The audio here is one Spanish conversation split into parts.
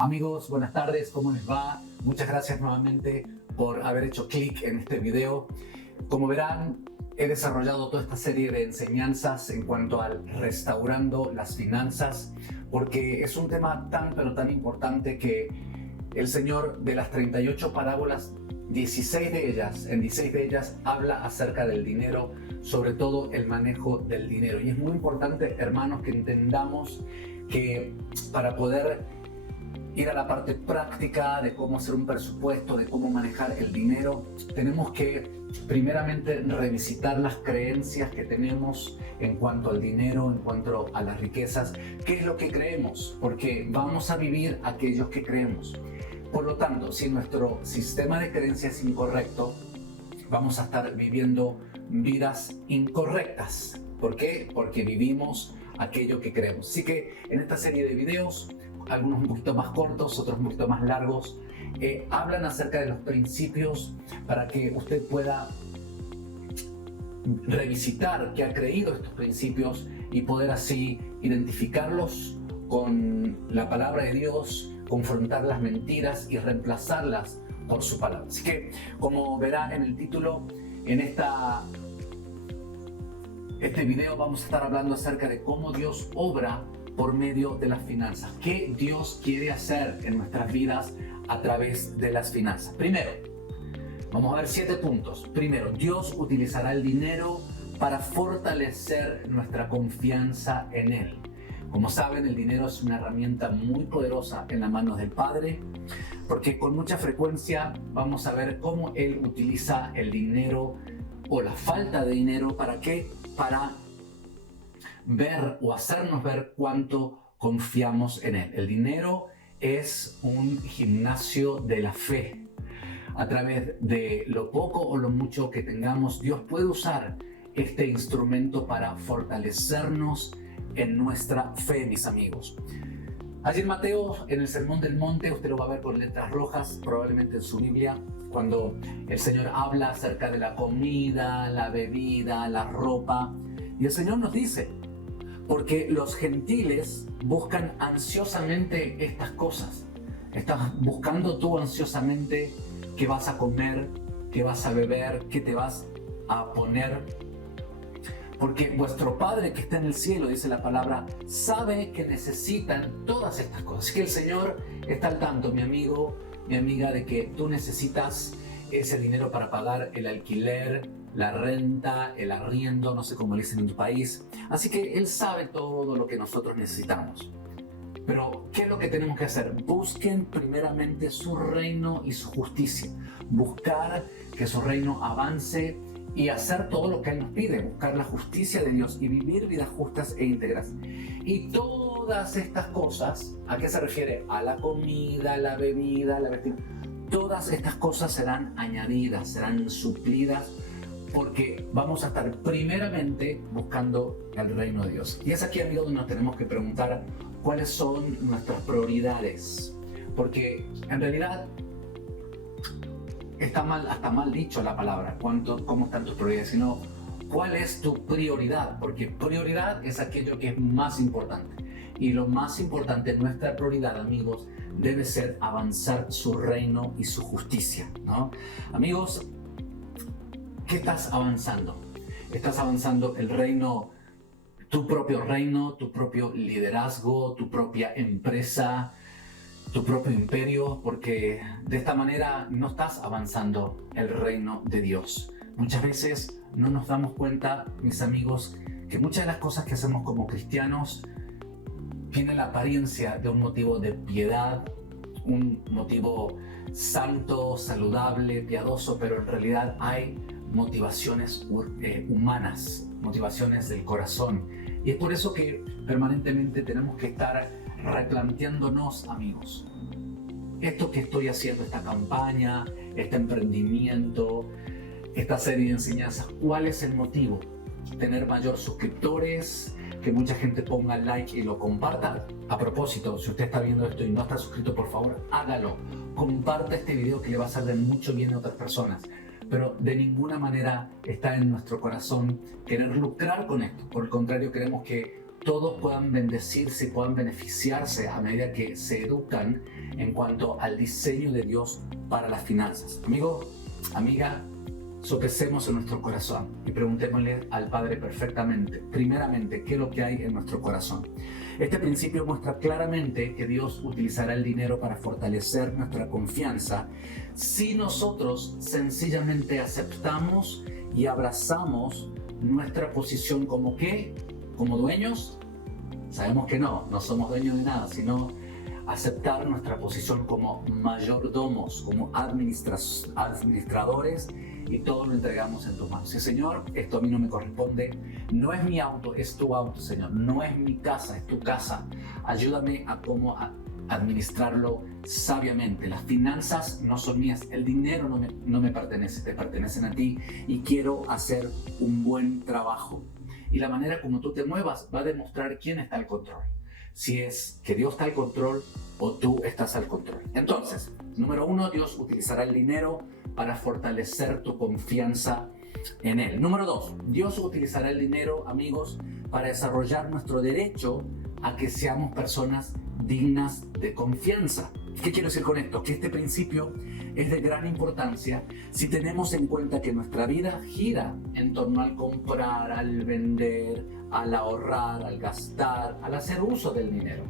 Amigos, buenas tardes, ¿cómo les va? Muchas gracias nuevamente por haber hecho clic en este video. Como verán, he desarrollado toda esta serie de enseñanzas en cuanto al restaurando las finanzas, porque es un tema tan pero tan importante que el Señor, de las 38 parábolas, en 16 de ellas habla acerca del dinero, sobre todo el manejo del dinero. Y es muy importante, hermanos, que entendamos que para poder ir a la parte práctica de cómo hacer un presupuesto, de cómo manejar el dinero, tenemos que primeramente revisitar las creencias que tenemos en cuanto al dinero, en cuanto a las riquezas. ¿Qué es lo que creemos? Porque vamos a vivir aquellos que creemos. Por lo tanto, si nuestro sistema de creencias es incorrecto, vamos a estar viviendo vidas incorrectas. ¿Por qué? Porque vivimos aquello que creemos. Así que en esta serie de videos, algunos un poquito más cortos, otros un poquito más largos, hablan acerca de los principios para que usted pueda revisitar qué ha creído estos principios y poder así identificarlos con la palabra de Dios, confrontar las mentiras y reemplazarlas por su palabra. Así que, como verá en el título, en este video vamos a estar hablando acerca de cómo Dios obra por medio de las finanzas. ¿Qué Dios quiere hacer en nuestras vidas a través de las finanzas? Primero, vamos a ver 7 puntos. Primero, Dios utilizará el dinero para fortalecer nuestra confianza en Él. Como saben, el dinero es una herramienta muy poderosa en las manos del Padre, porque con mucha frecuencia vamos a ver cómo Él utiliza el dinero o la falta de dinero. ¿Para qué? Para ver o hacernos ver cuánto confiamos en Él. El dinero es un gimnasio de la fe. A través de lo poco o lo mucho que tengamos, Dios puede usar este instrumento para fortalecernos en nuestra fe, mis amigos. Allí en Mateo, en el Sermón del Monte, usted lo va a ver con letras rojas, probablemente en su Biblia, cuando el Señor habla acerca de la comida, la bebida, la ropa. Y el Señor nos dice: porque los gentiles buscan ansiosamente estas cosas. Estás buscando tú ansiosamente qué vas a comer, qué vas a beber, qué te vas a poner. Porque vuestro Padre que está en el cielo, dice la palabra, sabe que necesitan todas estas cosas. Así que el Señor está al tanto, mi amigo, mi amiga, de que tú necesitas ese dinero para pagar el alquiler, la renta, el arriendo, no sé cómo le dicen en tu país. Así que Él sabe todo lo que nosotros necesitamos. Pero, ¿qué es lo que tenemos que hacer? Busquen primeramente su reino y su justicia. Buscar que su reino avance y hacer todo lo que Él nos pide. Buscar la justicia de Dios y vivir vidas justas e íntegras. Y todas estas cosas, ¿a qué se refiere? A la comida, la bebida, la vestimenta. Todas estas cosas serán añadidas, serán suplidas, porque vamos a estar primeramente buscando el reino de Dios. Y es aquí, amigos, donde nos tenemos que preguntar cuáles son nuestras prioridades. Porque en realidad está mal dicho la palabra, cómo están tus prioridades, sino cuál es tu prioridad. Porque prioridad es aquello que es más importante. Y lo más importante, nuestra prioridad, amigos, debe ser avanzar su reino y su justicia, ¿no? Amigos, ¿qué estás avanzando? ¿Estás avanzando el reino, tu propio liderazgo, tu propia empresa, tu propio imperio? Porque de esta manera no estás avanzando el reino de Dios. Muchas veces no nos damos cuenta, mis amigos, que muchas de las cosas que hacemos como cristianos tiene la apariencia de un motivo de piedad, un motivo santo, saludable, piadoso, pero en realidad hay motivaciones humanas, motivaciones del corazón. Y es por eso que permanentemente tenemos que estar replanteándonos, amigos, esto que estoy haciendo, esta campaña, este emprendimiento, esta serie de enseñanzas, ¿cuál es el motivo? Tener mayor suscriptores, que mucha gente ponga like y lo comparta. A propósito, si usted está viendo esto y no está suscrito, por favor, hágalo. Comparta este video, que le va a hacer de mucho bien a otras personas. Pero de ninguna manera está en nuestro corazón querer lucrar con esto. Por el contrario, queremos que todos puedan bendecirse y puedan beneficiarse a medida que se educan en cuanto al diseño de Dios para las finanzas. Amigo, amiga, sopesemos en nuestro corazón y preguntémosle al Padre perfectamente, primeramente, qué es lo que hay en nuestro corazón. Este principio muestra claramente que Dios utilizará el dinero para fortalecer nuestra confianza si nosotros sencillamente aceptamos y abrazamos nuestra posición como ¿qué? ¿Como dueños? Sabemos que no somos dueños de nada, sino aceptar nuestra posición como mayordomos, como administradores, y todo lo entregamos en tus manos. Sí, Señor, esto a mí no me corresponde, no es mi auto, es tu auto, Señor, no es mi casa, es tu casa. Ayúdame a cómo administrarlo sabiamente. Las finanzas no son mías, el dinero no me pertenece, te pertenecen a ti, y quiero hacer un buen trabajo. Y la manera como tú te muevas va a demostrar quién está al control. Si es que Dios está al control o tú estás al control. Entonces, número 1, Dios utilizará el dinero para fortalecer tu confianza en Él. Número 2, Dios utilizará el dinero, amigos, para desarrollar nuestro derecho a que seamos personas dignas de confianza. ¿Qué quiero decir con esto? Que este principio es de gran importancia si tenemos en cuenta que nuestra vida gira en torno al comprar, al vender, al ahorrar, al gastar, al hacer uso del dinero.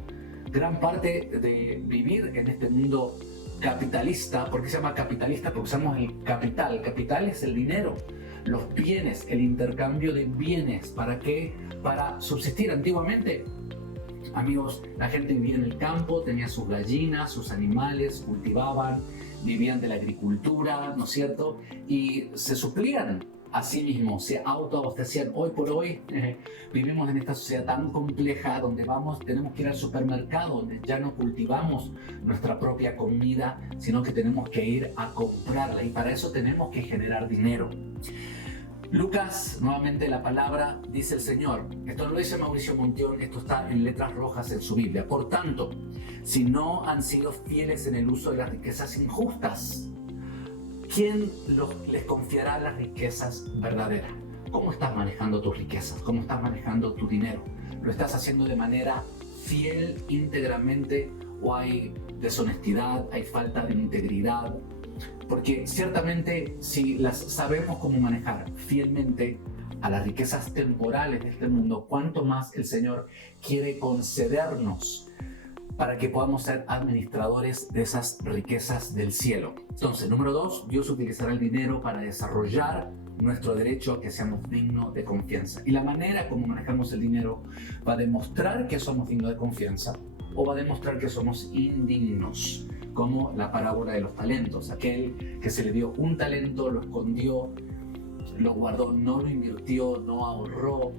Gran parte de vivir en este mundo capitalista, ¿por qué se llama capitalista? Porque usamos el capital. El capital es el dinero, los bienes, el intercambio de bienes. ¿Para qué? Para subsistir. Antiguamente, amigos, la gente vivía en el campo, tenía sus gallinas, sus animales, cultivaban, vivían de la agricultura, ¿no es cierto? Y se suplían a sí mismos, se autoabastecían. Hoy por hoy vivimos en esta sociedad tan compleja donde tenemos que ir al supermercado, donde ya no cultivamos nuestra propia comida, sino que tenemos que ir a comprarla, y para eso tenemos que generar dinero. Lucas, nuevamente la palabra, dice el Señor, esto no lo dice Mauricio Montión, esto está en letras rojas en su Biblia. Por tanto, si no han sido fieles en el uso de las riquezas injustas, ¿quién les confiará las riquezas verdaderas? ¿Cómo estás manejando tus riquezas? ¿Cómo estás manejando tu dinero? ¿Lo estás haciendo de manera fiel, íntegramente, o hay deshonestidad, hay falta de integridad? Porque ciertamente si las sabemos cómo manejar fielmente a las riquezas temporales de este mundo, cuánto más el Señor quiere concedernos para que podamos ser administradores de esas riquezas del cielo. Entonces, número 2, Dios utilizará el dinero para desarrollar nuestro derecho a que seamos dignos de confianza. Y la manera como manejamos el dinero va a demostrar que somos dignos de confianza o va a demostrar que somos indignos, como la parábola de los talentos. Aquel que se le dio un talento, lo escondió, lo guardó, no lo invirtió, no ahorró.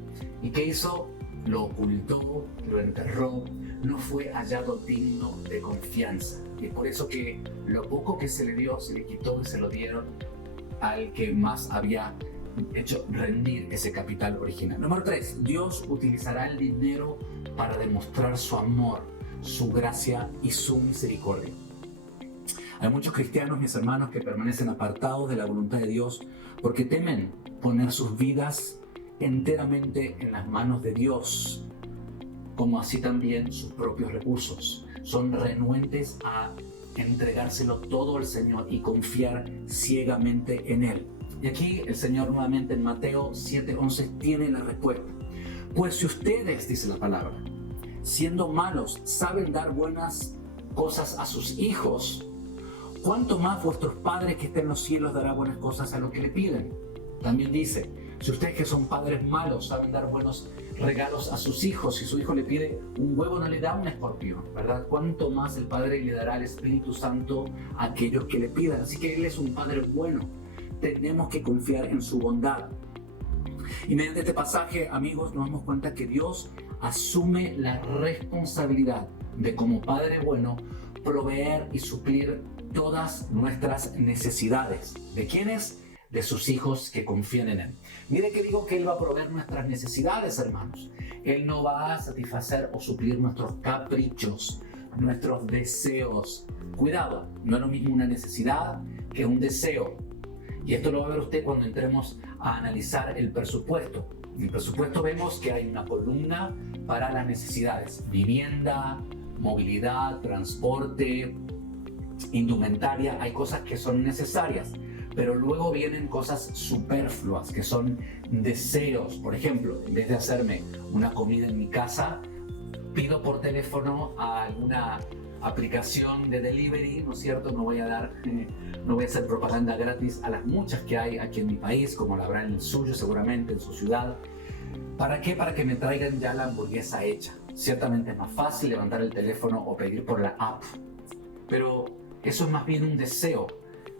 ¿Y qué hizo? Lo ocultó, lo enterró, no fue hallado digno de confianza. Y es por eso que lo poco que se le dio, se le quitó y se lo dieron al que más había hecho rendir ese capital original. Número 3, Dios utilizará el dinero para demostrar su amor, su gracia y su misericordia. Hay muchos cristianos, mis hermanos, que permanecen apartados de la voluntad de Dios porque temen poner sus vidas enteramente en las manos de Dios, como así también sus propios recursos. Son renuentes a entregárselo todo al Señor y confiar ciegamente en Él. Y aquí el Señor nuevamente en Mateo 7:11 tiene la respuesta. Pues si ustedes, dice la palabra, siendo malos, saben dar buenas cosas a sus hijos, ¿cuánto más vuestros padres que estén en los cielos dará buenas cosas a los que le piden? También dice, si ustedes que son padres malos saben dar buenos regalos a sus hijos, si su hijo le pide un huevo no le da un escorpión, ¿verdad? ¿Cuánto más el Padre le dará el Espíritu Santo a aquellos que le pidan? Así que Él es un Padre bueno. Tenemos que confiar en su bondad. Y mediante este pasaje, amigos, nos damos cuenta que Dios asume la responsabilidad de, como Padre bueno, proveer y suplir todas nuestras necesidades. ¿De quiénes? De sus hijos que confían en Él. Mire que digo que Él va a proveer nuestras necesidades, hermanos. Él no va a satisfacer o suplir nuestros caprichos, nuestros deseos. Cuidado, no es lo mismo una necesidad que un deseo. Y esto lo va a ver usted cuando entremos a analizar el presupuesto. En el presupuesto vemos que hay una columna para las necesidades: vivienda, movilidad, transporte, indumentaria. Hay cosas que son necesarias, pero luego vienen cosas superfluas, que son deseos. Por ejemplo, en vez de hacerme una comida en mi casa, pido por teléfono a alguna aplicación de delivery, ¿no es cierto? No voy a hacer propaganda gratis a las muchas que hay aquí en mi país, como la habrá en el suyo seguramente, en su ciudad. ¿Para qué? Para que me traigan ya la hamburguesa hecha. Ciertamente es más fácil levantar el teléfono o pedir por la app, pero eso es más bien un deseo.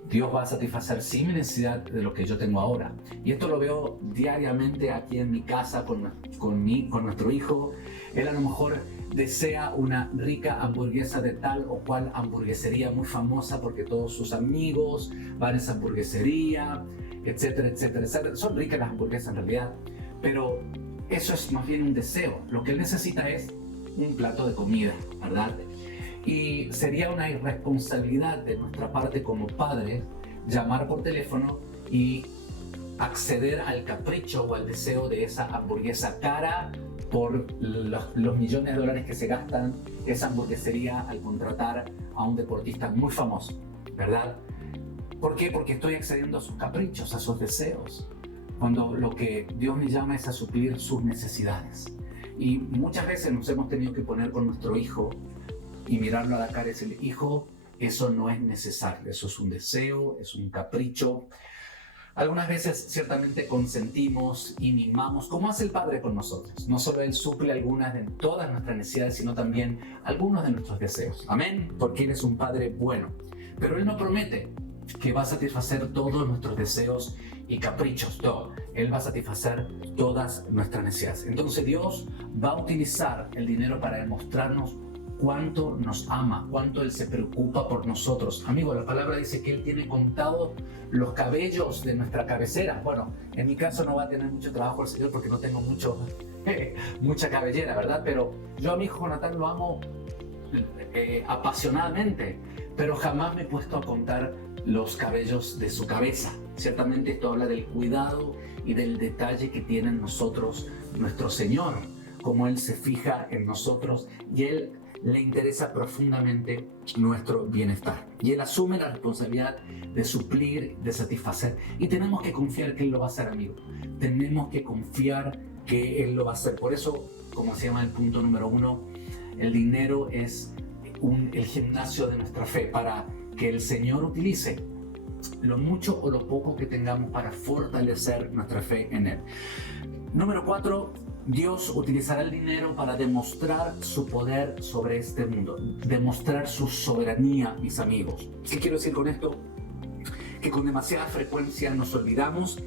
Dios va a satisfacer sí mi necesidad de lo que yo tengo ahora. Y esto lo veo diariamente aquí en mi casa con nuestro hijo. Él a lo mejor desea una rica hamburguesa de tal o cual hamburguesería muy famosa porque todos sus amigos van a esa hamburguesería, etcétera, etcétera, etcétera. Son ricas las hamburguesas en realidad, pero eso es más bien un deseo. Lo que él necesita es un plato de comida, ¿verdad? Y sería una irresponsabilidad de nuestra parte como padres llamar por teléfono y acceder al capricho o al deseo de esa hamburguesa cara por los millones de dólares que se gastan esa hamburguesería al contratar a un deportista muy famoso, ¿verdad? ¿Por qué? Porque estoy accediendo a sus caprichos, a sus deseos, cuando lo que Dios me llama es a suplir sus necesidades. Y muchas veces nos hemos tenido que poner con nuestro hijo y mirarlo a la cara y decirle: hijo, eso no es necesario, eso es un deseo, es un capricho. Algunas veces ciertamente consentimos y mimamos, como hace el Padre con nosotros. No solo Él suple algunas de todas nuestras necesidades, sino también algunos de nuestros deseos. Amén, porque Él es un Padre bueno. Pero Él no promete que va a satisfacer todos nuestros deseos y caprichos. No, Él va a satisfacer todas nuestras necesidades. Entonces Dios va a utilizar el dinero para demostrarnos cuánto nos ama, cuánto Él se preocupa por nosotros. Amigo, la palabra dice que Él tiene contados los cabellos de nuestra cabecera. Bueno, en mi caso no va a tener mucho trabajo el Señor porque no tengo mucha cabellera, ¿verdad? Pero yo a mi hijo Jonathan lo amo apasionadamente, pero jamás me he puesto a contar los cabellos de su cabeza. Ciertamente esto habla del cuidado y del detalle que tiene en nosotros nuestro Señor, como Él se fija en nosotros y Él le interesa profundamente nuestro bienestar. Y Él asume la responsabilidad de suplir, de satisfacer. Y tenemos que confiar que Él lo va a hacer, amigo. Tenemos que confiar que Él lo va a hacer. Por eso, como se llama el punto número 1, el dinero es el gimnasio de nuestra fe, para que el Señor utilice lo mucho o lo poco que tengamos para fortalecer nuestra fe en Él. Número 4, Dios utilizará el dinero para demostrar su poder sobre este mundo, demostrar su soberanía, mis amigos. ¿Qué quiero decir con esto? Que con demasiada frecuencia nos olvidamos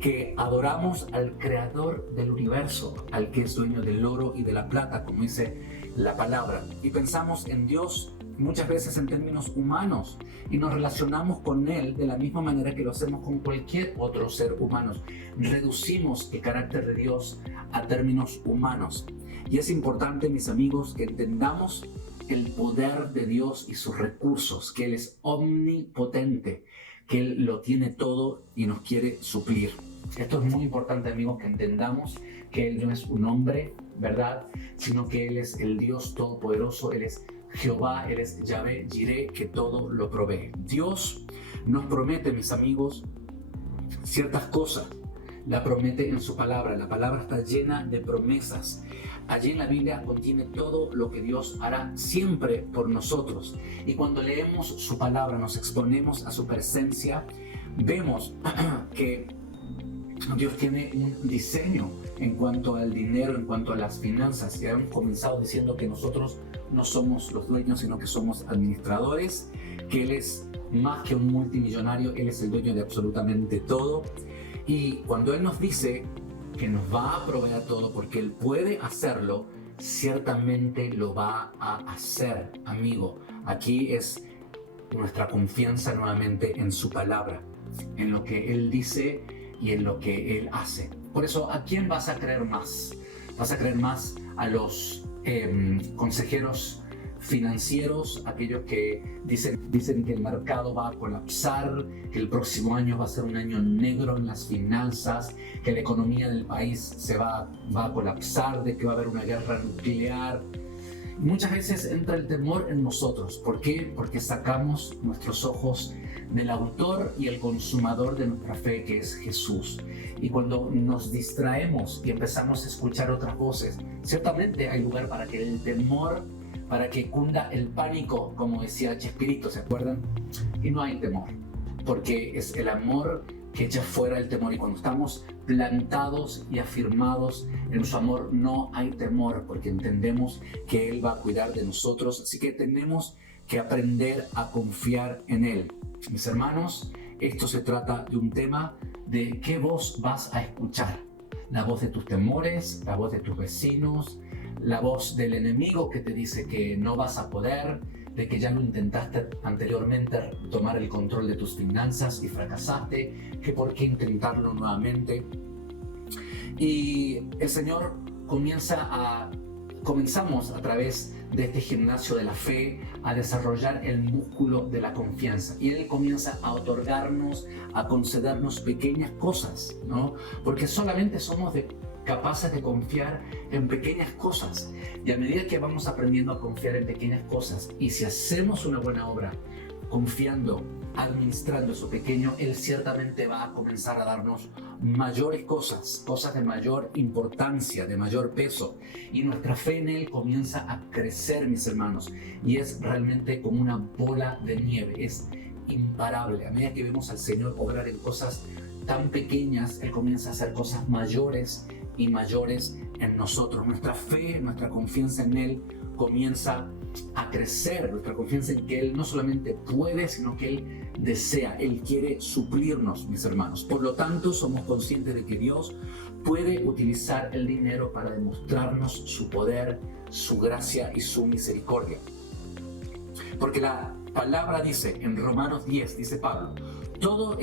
que adoramos al creador del universo, al que es dueño del oro y de la plata, como dice la palabra, y pensamos en Dios muchas veces en términos humanos y nos relacionamos con Él de la misma manera que lo hacemos con cualquier otro ser humano. Reducimos el carácter de Dios a términos humanos. Y es importante, mis amigos, que entendamos el poder de Dios y sus recursos, que Él es omnipotente, que Él lo tiene todo y nos quiere suplir. Esto es muy importante, amigos, que entendamos que Él no es un hombre, ¿verdad? Sino que Él es el Dios todopoderoso, Él es Jehová, Él es Yahvé, Jireh, que todo lo provee. Dios nos promete, mis amigos, ciertas cosas. La promete en su palabra. La palabra está llena de promesas. Allí en la Biblia contiene todo lo que Dios hará siempre por nosotros. Y cuando leemos su palabra, nos exponemos a su presencia, vemos que Dios tiene un diseño en cuanto al dinero, en cuanto a las finanzas. Ya hemos comenzado diciendo que nosotros no somos los dueños, sino que somos administradores, que Él es más que un multimillonario, Él es el dueño de absolutamente todo. Y cuando Él nos dice que nos va a proveer todo porque Él puede hacerlo, ciertamente lo va a hacer, amigo. Aquí es nuestra confianza nuevamente en su palabra, en lo que Él dice y en lo que Él hace. Por eso, ¿a quién vas a creer más? ¿Vas a creer más a los consejeros financieros, aquellos que dicen que el mercado va a colapsar, que el próximo año va a ser un año negro en las finanzas, que la economía del país va a colapsar, de que va a haber una guerra nuclear. Muchas veces entra el temor en nosotros. ¿Por qué? Porque sacamos nuestros ojos del autor y el consumador de nuestra fe, que es Jesús. Y cuando nos distraemos y empezamos a escuchar otras voces, ciertamente hay lugar para que el temor, para que cunda el pánico, como decía Chespirito, ¿se acuerdan? Y no hay temor, porque es el amor que echa fuera el temor. Y cuando estamos plantados y afirmados en su amor, no hay temor, porque entendemos que Él va a cuidar de nosotros. Así que tenemos que aprender a confiar en Él. Mis hermanos, esto se trata de un tema de qué voz vas a escuchar. La voz de tus temores, la voz de tus vecinos, la voz del enemigo que te dice que no vas a poder, de que ya lo intentaste anteriormente tomar el control de tus finanzas y fracasaste, que por qué intentarlo nuevamente. Y el Señor comenzamos a través de este gimnasio de la fe a desarrollar el músculo de la confianza, y Él comienza a otorgarnos, a concedernos pequeñas cosas, ¿no? Porque solamente somos capaces de confiar en pequeñas cosas, y a medida que vamos aprendiendo a confiar en pequeñas cosas, y si hacemos una buena obra confiando, administrando eso pequeño, Él ciertamente va a comenzar a darnos mayores cosas de mayor importancia, de mayor peso, y nuestra fe en Él comienza a crecer, mis hermanos, y es realmente como una bola de nieve, es imparable. A medida que vemos al Señor obrar en cosas tan pequeñas, Él comienza a hacer cosas mayores y mayores en nosotros. Nuestra fe, nuestra confianza en Él comienza a crecer, nuestra confianza en que Él no solamente puede, sino que Él desea, Él quiere suplirnos, mis hermanos. Por lo tanto, somos conscientes de que Dios puede utilizar el dinero para demostrarnos su poder, su gracia y su misericordia. Porque la palabra dice, en Romanos 10, dice Pablo, todo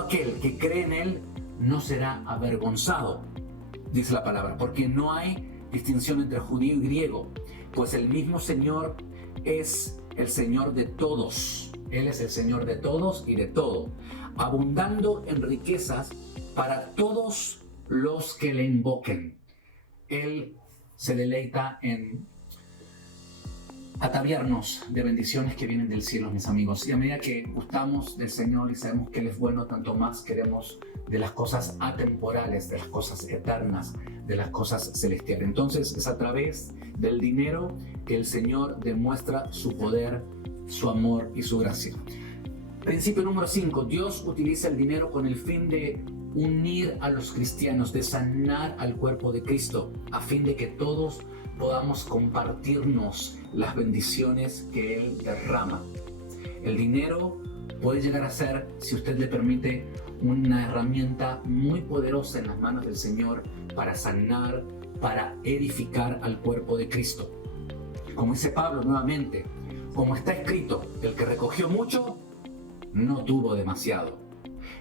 aquel que cree en Él no será avergonzado, dice la palabra, porque no hay distinción entre judío y griego, pues el mismo Señor es el Señor de todos. Él es el Señor de todos y de todo, abundando en riquezas para todos los que le invoquen. Él se deleita en ataviarnos de bendiciones que vienen del cielo, mis amigos. Y a medida que gustamos del Señor y sabemos que Él es bueno, tanto más queremos de las cosas atemporales, de las cosas eternas, de las cosas celestiales. Entonces es a través del dinero que el Señor demuestra su poder, su amor y su gracia. Principio número 5. Dios utiliza el dinero con el fin de unir a los cristianos, de sanar al cuerpo de Cristo, a fin de que todos podamos compartirnos las bendiciones que Él derrama. El dinero puede llegar a ser, si usted le permite, una herramienta muy poderosa en las manos del Señor para sanar, para edificar al cuerpo de Cristo. Como dice Pablo nuevamente, como está escrito, el que recogió mucho no tuvo demasiado,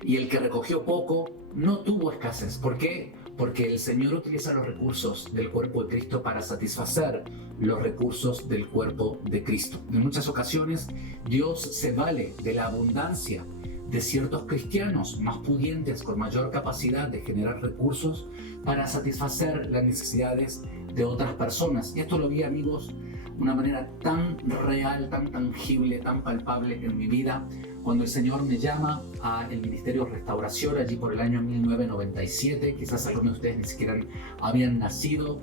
y el que recogió poco no tuvo escasez. ¿Por qué? Porque el Señor utiliza los recursos del cuerpo de Cristo para satisfacer los recursos del cuerpo de Cristo. En muchas ocasiones Dios se vale de la abundancia de ciertos cristianos más pudientes, con mayor capacidad de generar recursos para satisfacer las necesidades de otras personas. Y esto lo vi, amigos, de una manera tan real, tan tangible, tan palpable en mi vida, cuando el Señor me llama al Ministerio Restauración allí por el año 1997. Quizás algunos de ustedes ni siquiera habían nacido,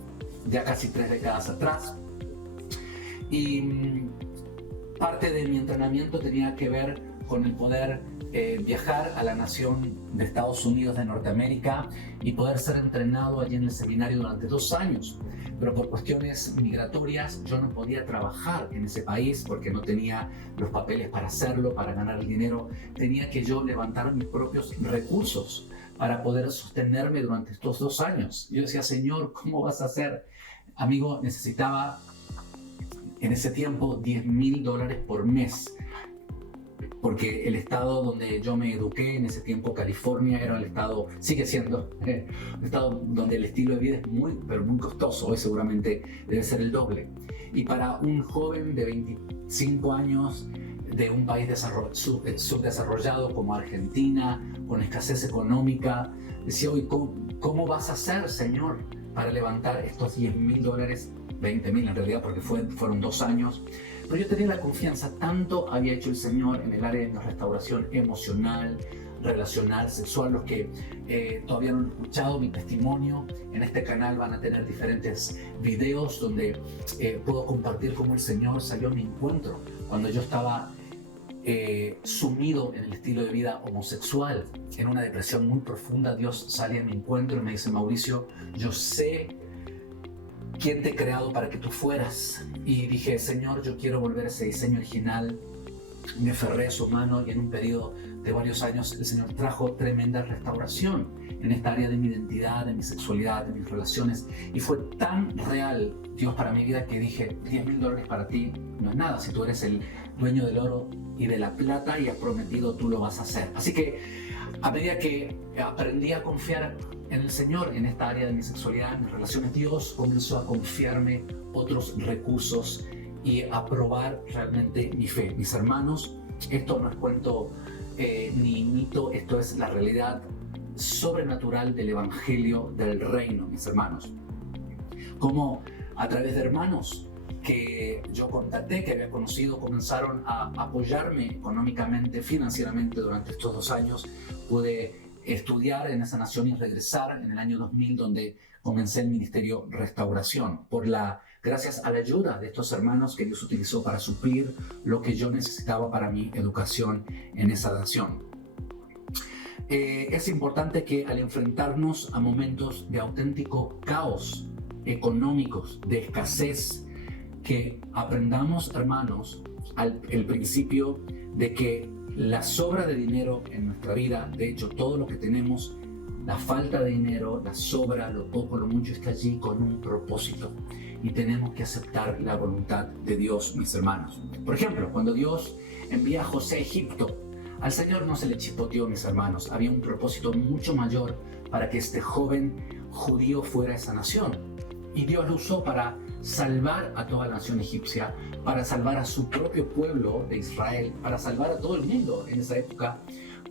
ya casi 3 décadas atrás. Y parte de mi entrenamiento tenía que ver con el poder viajar a la nación de Estados Unidos de Norteamérica y poder ser entrenado allí en el seminario durante 2 años. Pero por cuestiones migratorias yo no podía trabajar en ese país porque no tenía los papeles para hacerlo, para ganar el dinero. Tenía que yo levantar mis propios recursos para poder sostenerme durante estos 2 años. Yo decía, Señor, ¿cómo vas a hacer? Amigo, necesitaba en ese tiempo $10,000 por mes. porque el estado donde yo me eduqué en ese tiempo, California, era el estado, sigue siendo, un estado donde el estilo de vida es muy, pero muy costoso. Hoy seguramente debe ser el doble. Y para un joven de 25 años de un país subdesarrollado como Argentina, con escasez económica, decía, hoy, ¿cómo vas a hacer, Señor, para levantar estos $10,000, 20,000 en realidad, porque fueron 2 años? Pero yo tenía la confianza, tanto había hecho el Señor en el área de restauración emocional, relacional, sexual. Los que todavía no han escuchado mi testimonio, en este canal van a tener diferentes videos donde puedo compartir cómo el Señor salió a mi encuentro cuando yo estaba sumido en el estilo de vida homosexual, en una depresión muy profunda. Dios sale a mi encuentro y me dice, Mauricio, yo sé quién te he creado para que tú fueras. Y dije, Señor, yo quiero volver a ese diseño original. Me aferré a su mano y en un periodo de varios años el Señor trajo tremenda restauración en esta área de mi identidad, de mi sexualidad, de mis relaciones. Y fue tan real Dios para mi vida que dije, $10,000 para ti no es nada. Si tú eres el dueño del oro y de la plata y has prometido, tú lo vas a hacer. Así que a medida que aprendí a confiar en el Señor en esta área de mi sexualidad, en mis relaciones, Dios comenzó a confiarme otros recursos y a probar realmente mi fe. Mis hermanos, esto no es cuento ni mito, esto es la realidad sobrenatural del Evangelio del Reino, mis hermanos. Como a través de hermanos que yo contacté, que había conocido, comenzaron a apoyarme económicamente, financieramente durante estos 2 años. Pude estudiar en esa nación y regresar en el año 2000, donde comencé el ministerio Restauración, gracias a la ayuda de estos hermanos que Dios utilizó para suplir lo que yo necesitaba para mi educación en esa nación. Es importante que al enfrentarnos a momentos de auténtico caos económicos, de escasez, que aprendamos, hermanos, el principio de que la sobra de dinero en nuestra vida, de hecho todo lo que tenemos, la falta de dinero, la sobra, lo poco, lo mucho, está allí con un propósito. Y tenemos que aceptar la voluntad de Dios, mis hermanos. Por ejemplo, cuando Dios envía a José a Egipto, al Señor no se le chipoteó, mis hermanos. Había un propósito mucho mayor para que este joven judío fuera a esa nación. Y Dios lo usó para salvar a toda la nación egipcia, para salvar a su propio pueblo de Israel, para salvar a todo el mundo en esa época.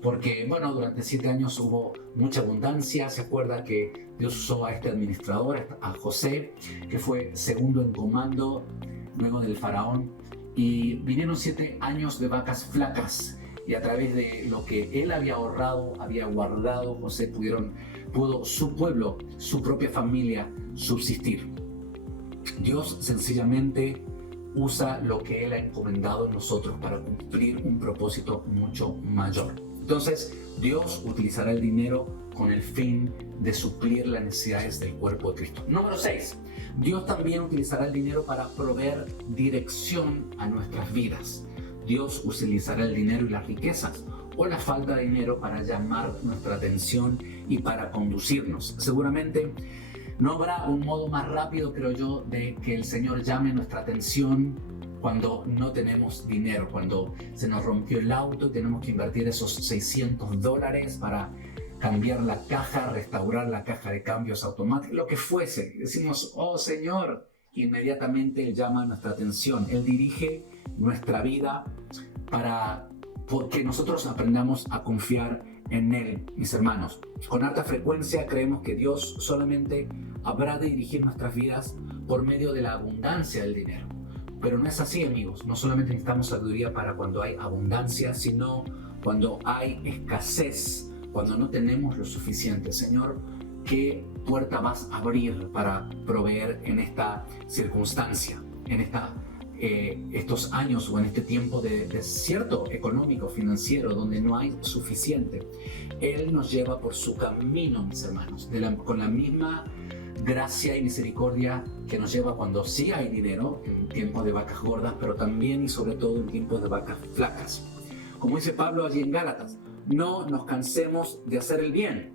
Porque, bueno, durante 7 años hubo mucha abundancia. Se acuerda que Dios usó a este administrador, a José, que fue segundo en comando luego del faraón. Y vinieron 7 años de vacas flacas. Y a través de lo que él había ahorrado, había guardado, José pudo su pueblo, su propia familia, subsistir. Dios sencillamente usa lo que Él ha encomendado en nosotros para cumplir un propósito mucho mayor. Entonces, Dios utilizará el dinero con el fin de suplir las necesidades del cuerpo de Cristo. Número 6. Dios también utilizará el dinero para proveer dirección a nuestras vidas. Dios utilizará el dinero y las riquezas o la falta de dinero para llamar nuestra atención y para conducirnos. Seguramente no habrá un modo más rápido, creo yo, de que el Señor llame nuestra atención cuando no tenemos dinero, cuando se nos rompió el auto y tenemos que invertir esos $600 para cambiar la caja, restaurar la caja de cambios automáticos, lo que fuese. Decimos, oh Señor, inmediatamente Él llama nuestra atención. Él dirige nuestra vida porque nosotros aprendamos a confiar en Él, mis hermanos. Con alta frecuencia creemos que Dios solamente habrá de dirigir nuestras vidas por medio de la abundancia del dinero. Pero no es así, amigos. No solamente necesitamos sabiduría para cuando hay abundancia, sino cuando hay escasez, cuando no tenemos lo suficiente. Señor, ¿qué puerta vas a abrir para proveer en esta circunstancia, en estos años o en este tiempo de desierto económico, financiero, donde no hay suficiente? Él nos lleva por su camino, mis hermanos, con la misma gracia y misericordia que nos lleva cuando sí hay dinero, en tiempos de vacas gordas, pero también y sobre todo en tiempos de vacas flacas. Como dice Pablo allí en Gálatas, no nos cansemos de hacer el bien,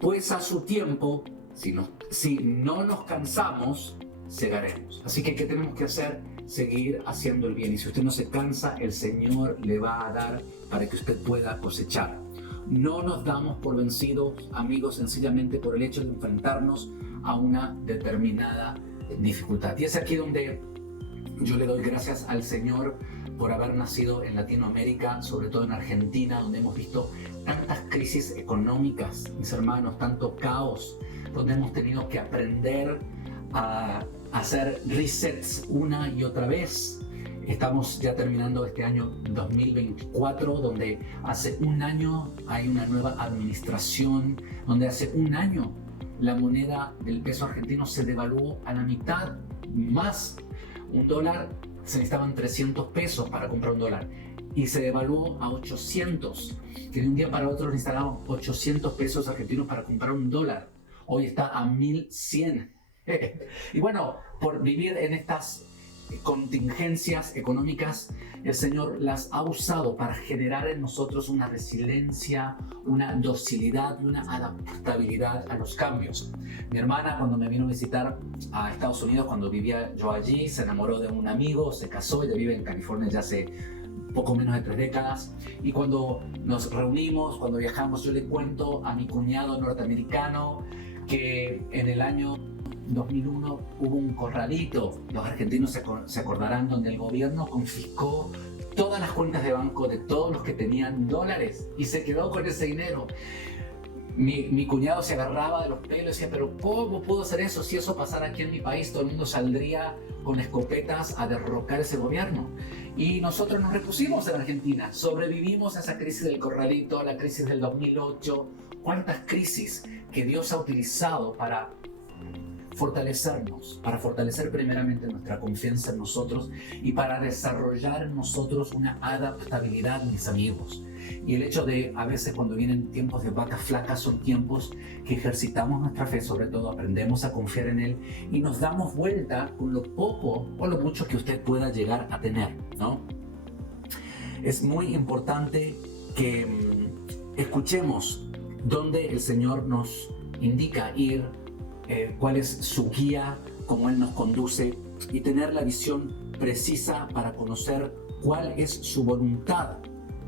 pues a su tiempo, si no nos cansamos, segaremos. Así que, ¿qué tenemos que hacer? seguir haciendo el bien. Y si usted no se cansa, el Señor le va a dar para que usted pueda cosechar. No nos damos por vencidos, amigos, sencillamente por el hecho de enfrentarnos a una determinada dificultad. Y es aquí donde yo le doy gracias al Señor por haber nacido en Latinoamérica, sobre todo en Argentina, donde hemos visto tantas crisis económicas, mis hermanos, tanto caos, donde hemos tenido que aprender a hacer resets una y otra vez. Estamos ya terminando este año 2024, donde hace un año hay una nueva administración, donde hace un año la moneda del peso argentino se devaluó a la mitad más. Un dólar, se necesitaban 300 pesos para comprar un dólar y se devaluó a 800, que de un día para otro necesitaban 800 pesos argentinos para comprar un dólar. Hoy está a 1100. Y bueno, por vivir en estas contingencias económicas, el Señor las ha usado para generar en nosotros una resiliencia, una docilidad y una adaptabilidad a los cambios. Mi hermana, cuando me vino a visitar a Estados Unidos, cuando vivía yo allí, se enamoró de un amigo, se casó, ella vive en California ya hace poco menos de 3 décadas, y cuando nos reunimos, cuando viajamos, yo le cuento a mi cuñado norteamericano que en el año 2001 hubo un corralito, los argentinos se acordarán, donde el gobierno confiscó todas las cuentas de banco de todos los que tenían dólares y se quedó con ese dinero. Mi cuñado se agarraba de los pelos y decía, pero ¿cómo puedo hacer eso? Si eso pasara aquí en mi país, todo el mundo saldría con escopetas a derrocar ese gobierno. Y nosotros nos repusimos en Argentina, sobrevivimos a esa crisis del corralito, a la crisis del 2008. ¿Cuántas crisis que Dios ha utilizado para fortalecernos, para fortalecer primeramente nuestra confianza en nosotros y para desarrollar en nosotros una adaptabilidad, mis amigos? Y el hecho de, a veces cuando vienen tiempos de vacas flacas, son tiempos que ejercitamos nuestra fe, sobre todo aprendemos a confiar en Él y nos damos vuelta con lo poco o lo mucho que usted pueda llegar a tener, ¿no? Es muy importante que escuchemos dónde el Señor nos indica ir, cuál es su guía, cómo Él nos conduce, y tener la visión precisa para conocer cuál es su voluntad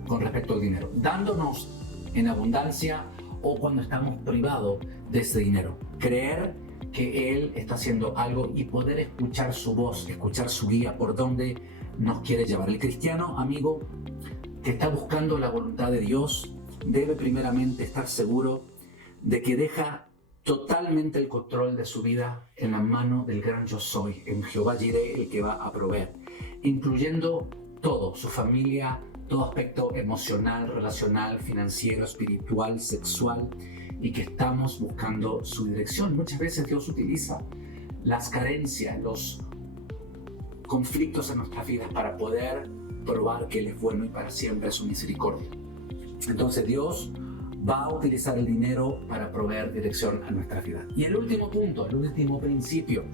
con respecto al dinero, dándonos en abundancia o cuando estamos privados de ese dinero. Creer que Él está haciendo algo y poder escuchar su voz, escuchar su guía, por dónde nos quiere llevar. El cristiano, amigo, que está buscando la voluntad de Dios, debe primeramente estar seguro de que deja totalmente el control de su vida en la mano del gran yo soy, en Jehová Jireh, el que va a proveer, incluyendo todo, su familia, todo aspecto emocional, relacional, financiero, espiritual, sexual, y que estamos buscando su dirección. Muchas veces Dios utiliza las carencias, los conflictos en nuestras vidas para poder probar que Él es bueno y para siempre su misericordia. Entonces Dios va a utilizar el dinero para proveer dirección a nuestra vida. Y el último punto, el último principio,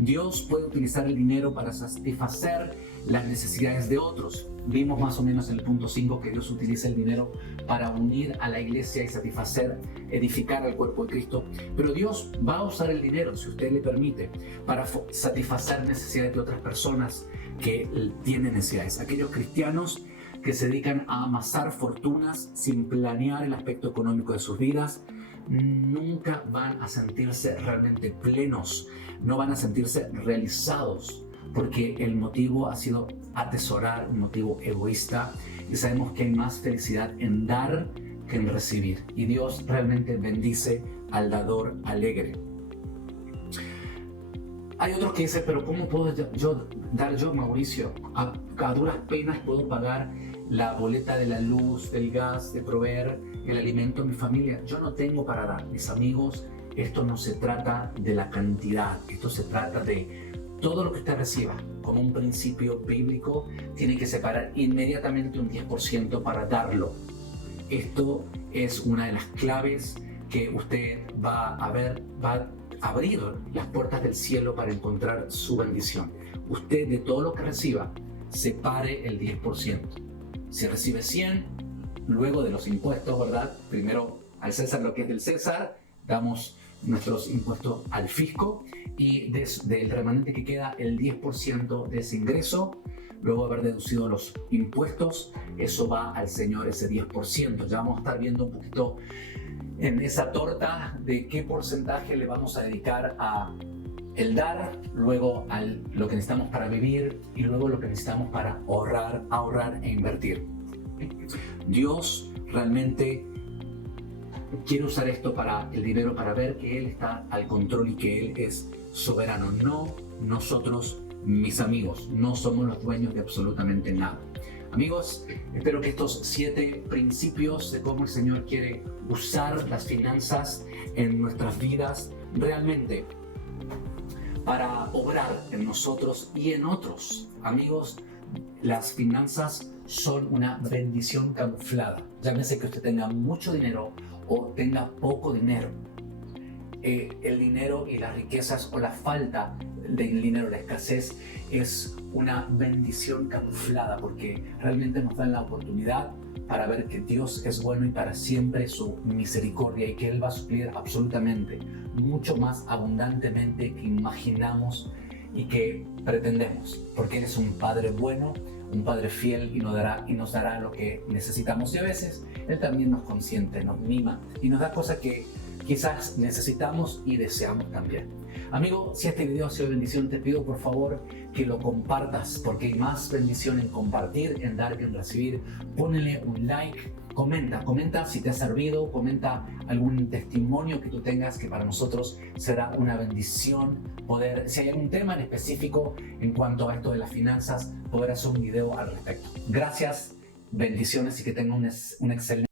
Dios puede utilizar el dinero para satisfacer las necesidades de otros. Vimos más o menos en el punto 5 que Dios utiliza el dinero para unir a la iglesia y satisfacer, edificar al cuerpo de Cristo. Pero Dios va a usar el dinero, si usted le permite, para satisfacer necesidades de otras personas que tienen necesidades. Aquellos cristianos que se dedican a amasar fortunas sin planear el aspecto económico de sus vidas, nunca van a sentirse realmente plenos, no van a sentirse realizados, porque el motivo ha sido atesorar, un motivo egoísta, y sabemos que hay más felicidad en dar que en recibir, y Dios realmente bendice al dador alegre. Hay otros que dicen, pero ¿cómo puedo dar yo, Mauricio? A duras penas puedo pagar la boleta de la luz, del gas, de proveer el alimento a mi familia. Yo no tengo para dar. Mis amigos, esto no se trata de la cantidad, esto se trata de todo lo que usted reciba. Como un principio bíblico, tiene que separar inmediatamente un 10% para darlo. Esto es una de las claves que usted va a abrir las puertas del cielo para encontrar su bendición. Usted, de todo lo que reciba, separe el 10%. Si recibe 100, luego de los impuestos, ¿verdad? Primero al César lo que es del César, damos nuestros impuestos al fisco y del remanente que queda el 10% de ese ingreso, luego de haber deducido los impuestos, eso va al Señor, ese 10%. Ya vamos a estar viendo un poquito en esa torta de qué porcentaje le vamos a dedicar a el dar, luego a lo que necesitamos para vivir y luego lo que necesitamos para ahorrar e invertir. Dios realmente quiere usar esto para el dinero, para ver que Él está al control y que Él es soberano. No nosotros, mis amigos, no somos los dueños de absolutamente nada. Amigos, espero que estos 7 principios de cómo el Señor quiere usar las finanzas en nuestras vidas realmente para obrar en nosotros y en otros. Amigos, las finanzas son una bendición camuflada. Llámese que usted tenga mucho dinero o tenga poco dinero. El dinero y las riquezas o la falta del dinero, la escasez, es una bendición camuflada porque realmente nos dan la oportunidad para ver que Dios es bueno y para siempre su misericordia y que Él va a suplir absolutamente, mucho más abundantemente que imaginamos y que pretendemos, porque Él es un Padre bueno, un Padre fiel y nos dará lo que necesitamos. Y a veces Él también nos consiente, nos mima y nos da cosas que quizás necesitamos y deseamos también. Amigo, si este video ha sido de bendición, te pido por favor que lo compartas, porque hay más bendición en compartir, en dar que en recibir. Ponle un like, comenta si te ha servido, comenta algún testimonio que tú tengas que para nosotros será una bendición poder, si hay algún tema en específico en cuanto a esto de las finanzas, poder hacer un video al respecto. Gracias, bendiciones y que tengan un excelente